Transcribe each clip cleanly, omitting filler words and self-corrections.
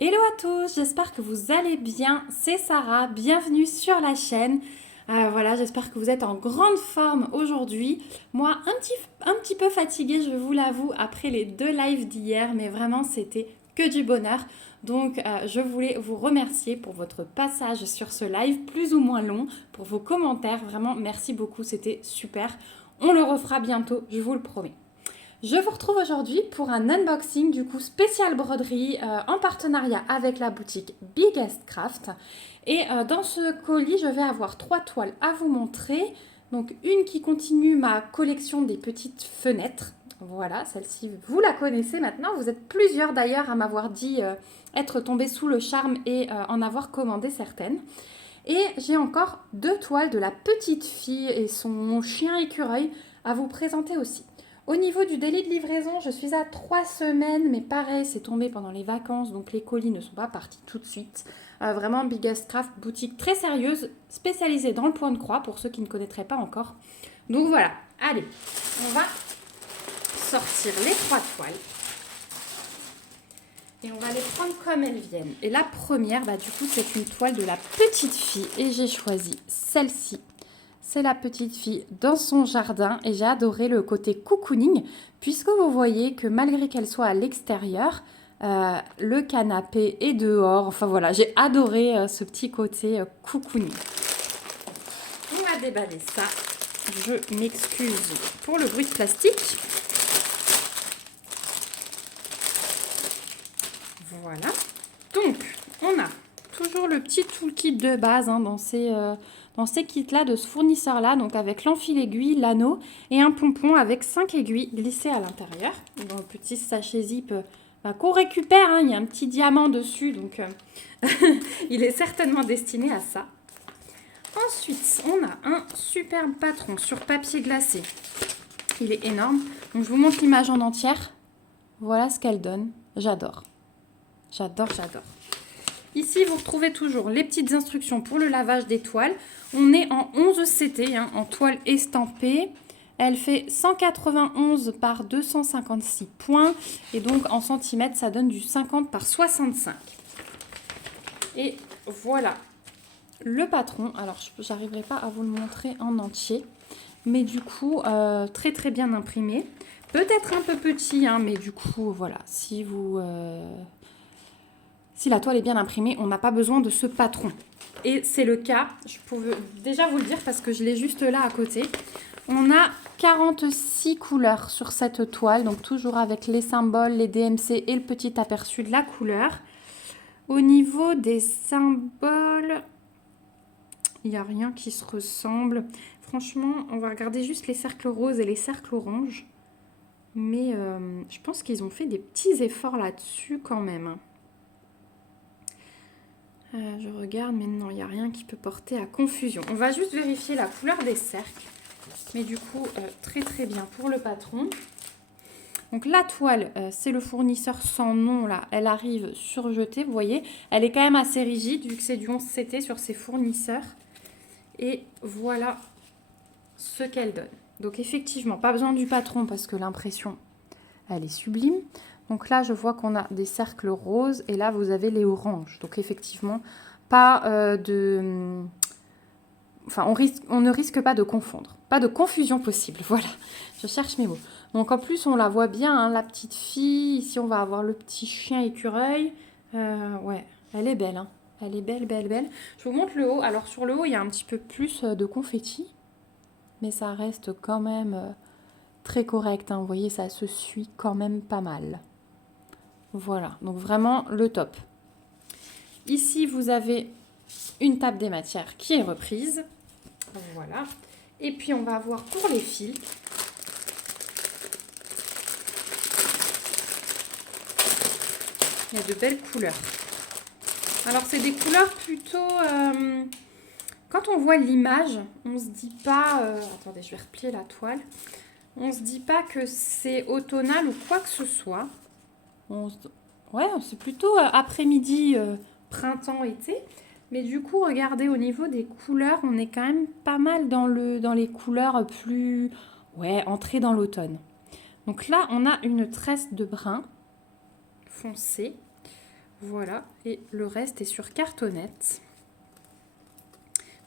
Hello à tous, j'espère que vous allez bien, c'est Sarah, bienvenue sur la chaîne. Voilà, j'espère que vous êtes en grande forme aujourd'hui. Moi, un petit peu fatiguée, je vous l'avoue, après les 2 lives d'hier, mais vraiment c'était que du bonheur. Donc, je voulais vous remercier pour votre passage sur ce live, plus ou moins long, pour vos commentaires. Vraiment, merci beaucoup, c'était super. On le refera bientôt, je vous le promets. Je vous retrouve aujourd'hui pour un unboxing du coup spécial broderie en partenariat avec la boutique Biggest Craft. Et dans ce colis, je vais avoir 3 toiles à vous montrer. Donc une qui continue ma collection des petites fenêtres. Voilà, celle-ci, vous la connaissez maintenant. Vous êtes plusieurs d'ailleurs à m'avoir dit être tombé sous le charme et en avoir commandé certaines. Et j'ai encore 2 toiles de la petite fille et son chien écureuil à vous présenter aussi. Au niveau du délai de livraison, je suis à 3 semaines, mais pareil, c'est tombé pendant les vacances, donc les colis ne sont pas partis tout de suite. Vraiment, Biggest Craft, boutique très sérieuse, spécialisée dans le point de croix, pour ceux qui ne connaîtraient pas encore. Donc voilà, allez, on va sortir les 3 toiles. Et on va les prendre comme elles viennent. Et la première, du coup, c'est une toile de la petite fille. Et j'ai choisi celle-ci. C'est la petite fille dans son jardin. Et j'ai adoré le côté cocooning. Puisque vous voyez que malgré qu'elle soit à l'extérieur, le canapé est dehors. Enfin voilà, j'ai adoré ce petit côté cocooning. On va déballer ça. Je m'excuse pour le bruit de plastique. Voilà. Donc, on a toujours le petit toolkit de base dans ces kits-là de ce fournisseur-là. Donc, avec l'enfil-aiguille, l'anneau et un pompon avec 5 aiguilles glissées à l'intérieur. Dans le petit sachet zip qu'on récupère. Il y a un petit diamant dessus. Donc, il est certainement destiné à ça. Ensuite, on a un superbe patron sur papier glacé. Il est énorme. Donc, je vous montre l'image en entière. Voilà ce qu'elle donne. J'adore. J'adore, j'adore. Ici, vous retrouvez toujours les petites instructions pour le lavage des toiles. On est en 11 CT, en toile estampée. Elle fait 191 par 256 points. Et donc, en centimètres, ça donne du 50 par 65. Et voilà le patron. Alors, je n'arriverai pas à vous le montrer en entier. Mais du coup, très très bien imprimé. Peut-être un peu petit, mais du coup, voilà. Si la toile est bien imprimée, on n'a pas besoin de ce patron. Et c'est le cas, je pouvais déjà vous le dire parce que je l'ai juste là à côté. On a 46 couleurs sur cette toile, donc toujours avec les symboles, les DMC et le petit aperçu de la couleur. Au niveau des symboles, il n'y a rien qui se ressemble. Franchement, on va regarder juste les cercles roses et les cercles oranges. Mais je pense qu'ils ont fait des petits efforts là-dessus quand même. Je regarde, mais non, il n'y a rien qui peut porter à confusion. On va juste vérifier la couleur des cercles. Mais du coup, très très bien pour le patron. Donc la toile, c'est le fournisseur sans nom là. Elle arrive surjetée, vous voyez. Elle est quand même assez rigide vu que c'est du 11 CT sur ses fournisseurs. Et voilà ce qu'elle donne. Donc effectivement, pas besoin du patron parce que l'impression, elle est sublime. Donc là, je vois qu'on a des cercles roses et là, vous avez les oranges. Donc effectivement, pas de... Enfin, on ne risque pas de confondre. Pas de confusion possible, voilà. Je cherche mes mots. Donc en plus, on la voit bien, la petite fille. Ici, on va avoir le petit chien écureuil. Ouais, elle est belle. Elle est belle, belle, belle. Je vous montre le haut. Alors sur le haut, il y a un petit peu plus de confetti. Mais ça reste quand même très correct. Vous voyez, ça se suit quand même pas mal. Voilà, donc vraiment le top. Ici, vous avez une table des matières qui est reprise. Voilà. Et puis, on va avoir pour les fils. Il y a de belles couleurs. Alors, c'est des couleurs plutôt... quand on voit l'image, on se dit pas... attendez, je vais replier la toile. On se dit pas que c'est automnal ou quoi que ce soit. Ouais, c'est plutôt après-midi, printemps-été. Mais du coup, regardez, au niveau des couleurs, on est quand même pas mal dans les couleurs plus... Ouais, entrées dans l'automne. Donc là, on a une tresse de brun foncé. Voilà, et le reste est sur cartonnette.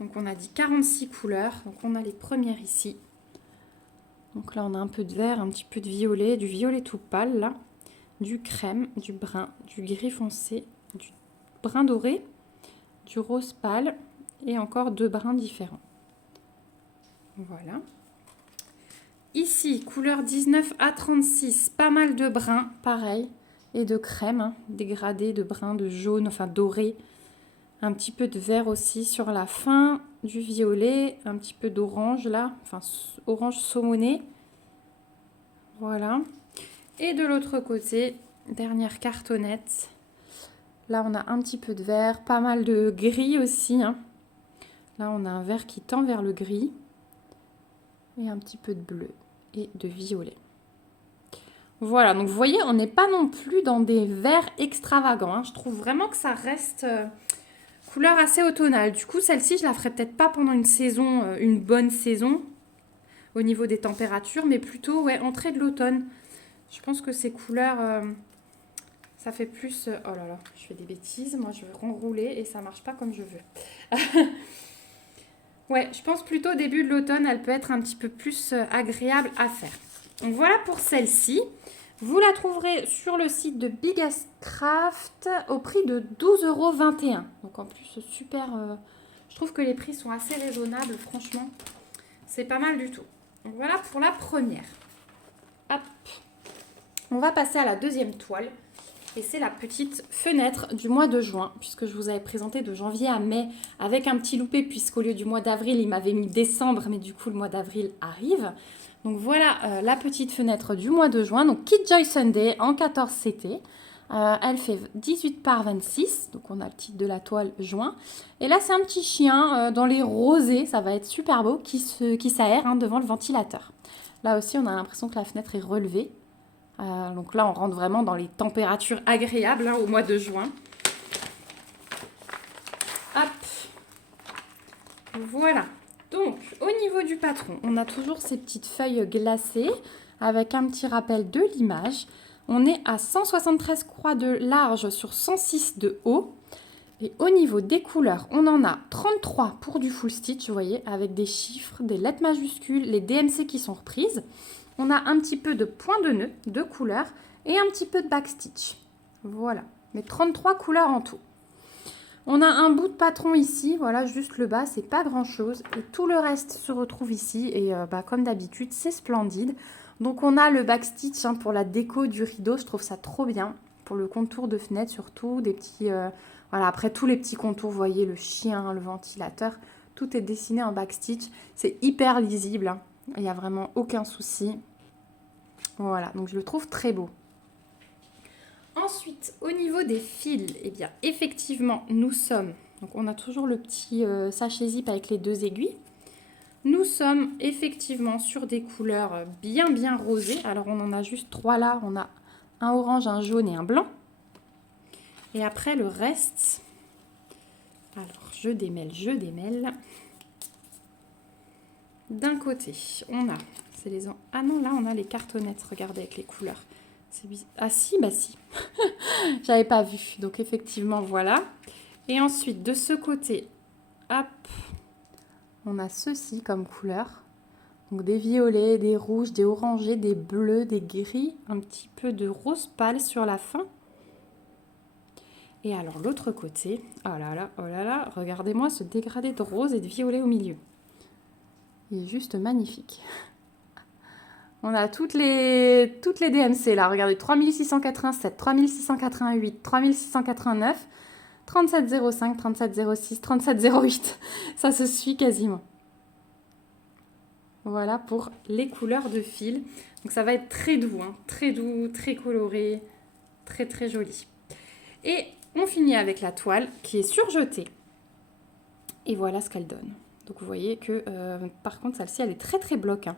Donc on a dit 46 couleurs, donc on a les premières ici. Donc là on a un peu de vert, un petit peu de violet, du violet tout pâle là, du crème, du brun, du gris foncé, du brun doré, du rose pâle et encore 2 brins différents. Voilà. Ici, couleur 19 à 36, pas mal de bruns, pareil, et de crème, hein, dégradé de brun, de jaune, enfin doré. Un petit peu de vert aussi sur la fin, du violet, un petit peu d'orange là, enfin orange saumoné. Voilà. Et de l'autre côté, dernière cartonnette. Là, on a un petit peu de vert, pas mal de gris aussi, hein. Là, on a un vert qui tend vers le gris. Et un petit peu de bleu et de violet. Voilà, donc vous voyez, on n'est pas non plus dans des verts extravagants, hein. Je trouve vraiment que ça reste couleur assez automnale. Du coup, celle-ci, je la ferai peut-être pas pendant une saison, une bonne saison, au niveau des températures, mais plutôt, ouais, entrée de l'automne. Je pense que ces couleurs, ça fait plus... oh là là, je fais des bêtises. Moi, je veux renrouler et ça marche pas comme je veux. Ouais, je pense plutôt au début de l'automne, elle peut être un petit peu plus agréable à faire. Donc voilà pour celle-ci. Vous la trouverez sur le site de Biggest Craft au prix de 12,21 €. Donc en plus, super. Je trouve que les prix sont assez raisonnables, franchement. C'est pas mal du tout. Donc voilà pour la première. Hop. On va passer à la deuxième toile. Et c'est la petite fenêtre du mois de juin, puisque je vous avais présenté de janvier à mai avec un petit loupé, puisqu'au lieu du mois d'avril, il m'avait mis décembre, mais du coup, le mois d'avril arrive. Donc voilà la petite fenêtre du mois de juin. Donc Kid Joy Sunday en 14 CT. Elle fait 18 par 26, donc on a le titre de la toile juin. Et là, c'est un petit chien dans les rosés, ça va être super beau, qui s'aère devant le ventilateur. Là aussi, on a l'impression que la fenêtre est relevée. Donc là, on rentre vraiment dans les températures agréables au mois de juin. Hop. Voilà. Donc, au niveau du patron, on a toujours ces petites feuilles glacées avec un petit rappel de l'image. On est à 173 croix de large sur 106 de haut. Et au niveau des couleurs, on en a 33 pour du full stitch, vous voyez, avec des chiffres, des lettres majuscules, les DMC qui sont reprises. On a un petit peu de point de nœud, de couleurs, et un petit peu de backstitch. Voilà, mais 33 couleurs en tout. On a un bout de patron ici, voilà, juste le bas, c'est pas grand chose. Et tout le reste se retrouve ici, et comme d'habitude, c'est splendide. Donc on a le backstitch pour la déco du rideau, je trouve ça trop bien. Pour le contour de fenêtre surtout, des petits... voilà, après tous les petits contours, vous voyez, le chien, le ventilateur, tout est dessiné en backstitch. C'est hyper lisible. Il n'y a vraiment aucun souci. Voilà, donc je le trouve très beau. Ensuite, au niveau des fils, eh bien, effectivement, nous sommes... Donc, on a toujours le petit sachet zip avec les 2 aiguilles. Nous sommes effectivement sur des couleurs bien rosées. Alors, on en a juste 3 là. On a un orange, un jaune et un blanc. Et après, le reste... Alors, je démêle. D'un côté, on a... Ah non, là, on a les cartonnettes, regardez, avec les couleurs. Ah si, bah si. J'avais pas vu. Donc, effectivement, voilà. Et ensuite, de ce côté, hop, on a ceci comme couleur. Donc, des violets, des rouges, des orangés, des bleus, des gris, un petit peu de rose pâle sur la fin. Et alors, l'autre côté, oh là là, regardez-moi ce dégradé de rose et de violet au milieu. Il est juste magnifique. On a toutes les DMC là, regardez, 3687, 3688, 3689, 3705, 3706, 3708. Ça se suit quasiment. Voilà pour les couleurs de fil. Donc ça va être très doux, très doux, très coloré, très joli. Et on finit avec la toile qui est surjetée. Et voilà ce qu'elle donne. Donc vous voyez que par contre celle-ci elle est très bloc.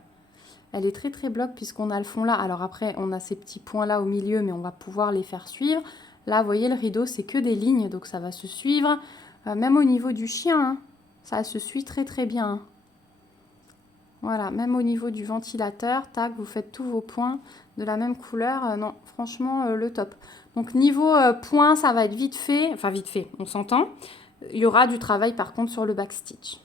Elle est très bloc puisqu'on a le fond là. Alors après, on a ces petits points là au milieu, mais on va pouvoir les faire suivre. Là, vous voyez, le rideau, c'est que des lignes, donc ça va se suivre. Même au niveau du chien, ça se suit très bien. Voilà, même au niveau du ventilateur, tac, vous faites tous vos points de la même couleur. Non, franchement, le top. Donc niveau points, ça va être vite fait. Enfin, vite fait, on s'entend. Il y aura du travail par contre sur le backstitch.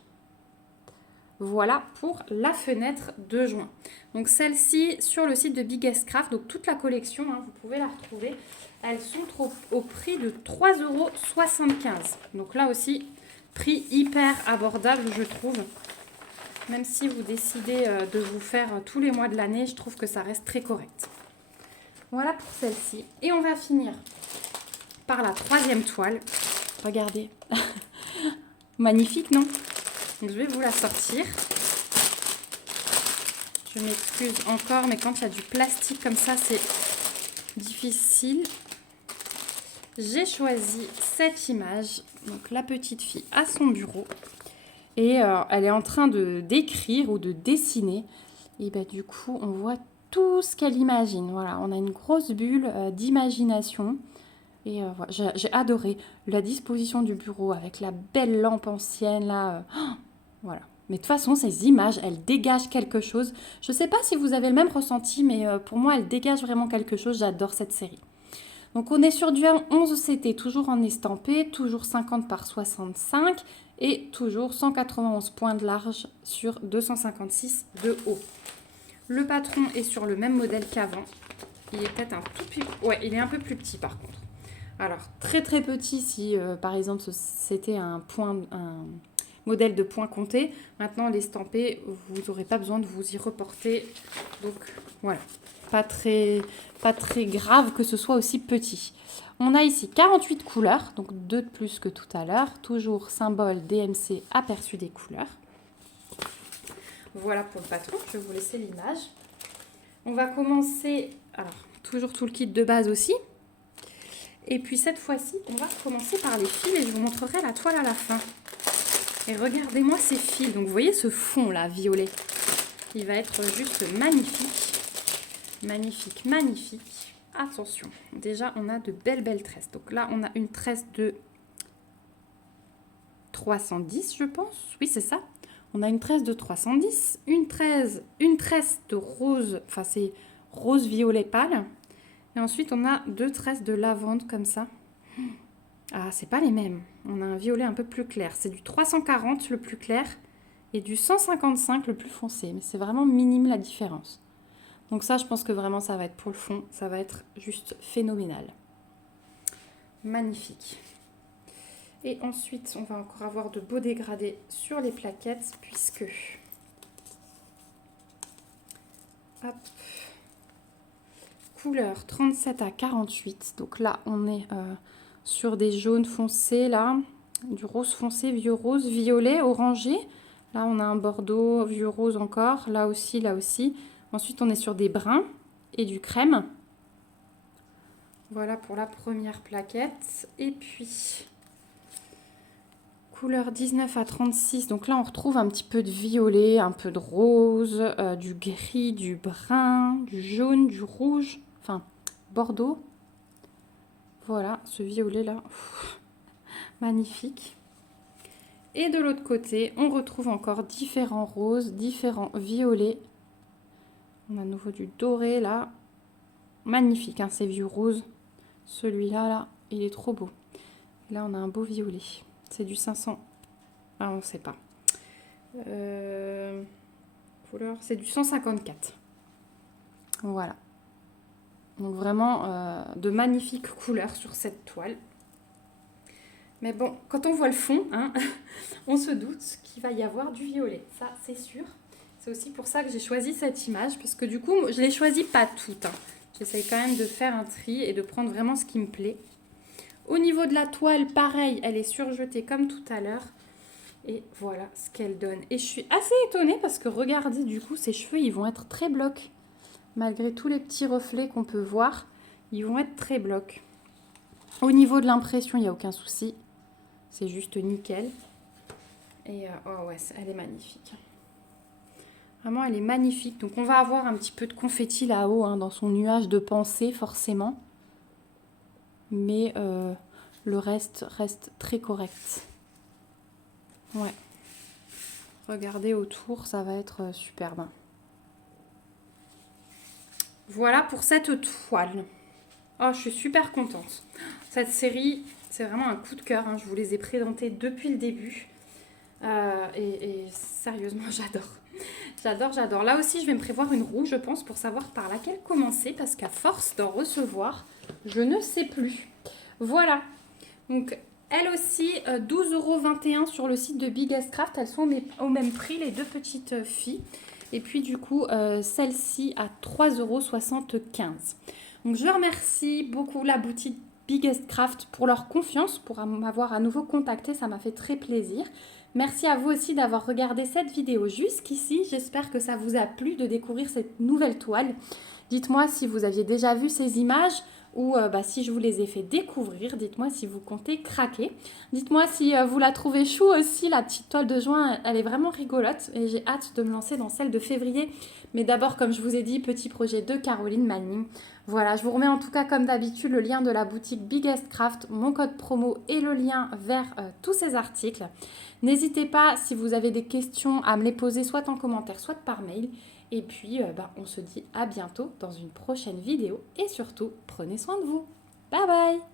Voilà pour la fenêtre de juin. Donc celle-ci sur le site de Biggest Craft, donc toute la collection, hein, vous pouvez la retrouver. Elles sont au prix de 3,75 €. Donc là aussi, prix hyper abordable, je trouve. Même si vous décidez de vous faire tous les mois de l'année, je trouve que ça reste très correct. Voilà pour celle-ci. Et on va finir par la troisième toile. Regardez. Magnifique, non? Donc, je vais vous la sortir. Je m'excuse encore, mais quand il y a du plastique comme ça, c'est difficile. J'ai choisi cette image. Donc la petite fille à son bureau. Et elle est en train d'écrire ou de dessiner. Et ben, du coup, on voit tout ce qu'elle imagine. Voilà, on a une grosse bulle d'imagination. Et voilà, j'ai adoré la disposition du bureau avec la belle lampe ancienne là. Voilà. Mais de toute façon, ces images, elles dégagent quelque chose. Je ne sais pas si vous avez le même ressenti, mais pour moi, elles dégagent vraiment quelque chose. J'adore cette série. Donc, on est sur du 11 CT, toujours en estampé, toujours 50 par 65 et toujours 191 points de large sur 256 de haut. Le patron est sur le même modèle qu'avant. Il est peut-être un tout petit... Ouais, il est un peu plus petit par contre. Alors, très très petit si, par exemple, c'était un modèle de point compté. Maintenant, l'estampé, vous n'aurez pas besoin de vous y reporter. Donc, voilà. Pas très grave que ce soit aussi petit. On a ici 48 couleurs, donc 2 de plus que tout à l'heure. Toujours symbole DMC aperçu des couleurs. Voilà pour le patron. Je vais vous laisser l'image. On va commencer... Alors, toujours tout le kit de base aussi. Et puis cette fois-ci, on va commencer par les fils et je vous montrerai la toile à la fin. Et regardez-moi ces fils. Donc vous voyez ce fond là, violet. Il va être juste magnifique. Magnifique, magnifique. Attention, déjà on a de belles tresses. Donc là on a une tresse de 310 je pense. Oui c'est ça. On a une tresse de 310. Une tresse de rose. Enfin c'est rose violet pâle. Et ensuite on a 2 tresses de lavande comme ça. Ah, c'est pas les mêmes. On a un violet un peu plus clair. C'est du 340 le plus clair et du 155 le plus foncé. Mais c'est vraiment minime la différence. Donc ça, je pense que vraiment, ça va être pour le fond. Ça va être juste phénoménal. Magnifique. Et ensuite, on va encore avoir de beaux dégradés sur les plaquettes puisque... Hop. Couleur 37 à 48. Donc là, on est... sur des jaunes foncés là, du rose foncé, vieux rose, violet, orangé. Là on a un bordeaux, vieux rose encore, là aussi, là aussi. Ensuite on est sur des bruns et du crème. Voilà pour la première plaquette. Et puis couleur 19 à 36, donc là on retrouve un petit peu de violet, un peu de rose, du gris, du brun, du jaune, du rouge, enfin bordeaux. Voilà, ce violet-là, magnifique. Et de l'autre côté, on retrouve encore différents roses, différents violets. On a à nouveau du doré, là. Magnifique, hein, ces vieux roses. Celui-là, là, il est trop beau. Là, on a un beau violet. C'est du 500. Ah, on ne sait pas. Couleur, c'est du 154. Voilà. Donc vraiment de magnifiques couleurs sur cette toile. Mais bon, quand on voit le fond, hein, on se doute qu'il va y avoir du violet. Ça, c'est sûr. C'est aussi pour ça que j'ai choisi cette image. Parce que du coup, je ne les choisis pas toutes. Hein. J'essaye quand même de faire un tri et de prendre vraiment ce qui me plaît. Au niveau de la toile, pareil, elle est surjetée comme tout à l'heure. Et voilà ce qu'elle donne. Et je suis assez étonnée parce que regardez, du coup, ses cheveux, ils vont être très blocs. Malgré tous les petits reflets qu'on peut voir, ils vont être très blocs. Au niveau de l'impression, il n'y a aucun souci. C'est juste nickel. Et oh ouais, elle est magnifique. Vraiment, elle est magnifique. Donc, on va avoir un petit peu de confetti là-haut, hein, dans son nuage de pensée, forcément. Mais le reste très correct. Ouais. Regardez autour, ça va être superbe. Voilà pour cette toile. Oh, je suis super contente. Cette série, c'est vraiment un coup de cœur. Hein. Je vous les ai présentés depuis le début. Et sérieusement, j'adore. J'adore. Là aussi, je vais me prévoir une roue, je pense, pour savoir par laquelle commencer. Parce qu'à force d'en recevoir, je ne sais plus. Voilà. Donc, elles aussi, 12,21 € sur le site de Biggest Craft. Elles sont au même prix, les deux petites filles. Et puis, du coup, celle-ci à 3,75 €. Donc, je remercie beaucoup la boutique Biggest Craft pour leur confiance, pour m'avoir à nouveau contacté. Ça m'a fait très plaisir. Merci à vous aussi d'avoir regardé cette vidéo jusqu'ici. J'espère que ça vous a plu de découvrir cette nouvelle toile. Dites-moi si vous aviez déjà vu ces images ou si je vous les ai fait découvrir. Dites-moi si vous comptez craquer. Dites-moi si vous la trouvez chou aussi, la petite toile de juin. Elle est vraiment rigolote et j'ai hâte de me lancer dans celle de février. Mais d'abord, comme je vous ai dit, petit projet de Caroline Manning. Voilà, je vous remets en tout cas comme d'habitude le lien de la boutique Biggest Craft, mon code promo et le lien vers tous ces articles. N'hésitez pas, si vous avez des questions, à me les poser soit en commentaire, soit par mail. Et puis, on se dit à bientôt dans une prochaine vidéo. Et surtout, prenez soin de vous. Bye bye!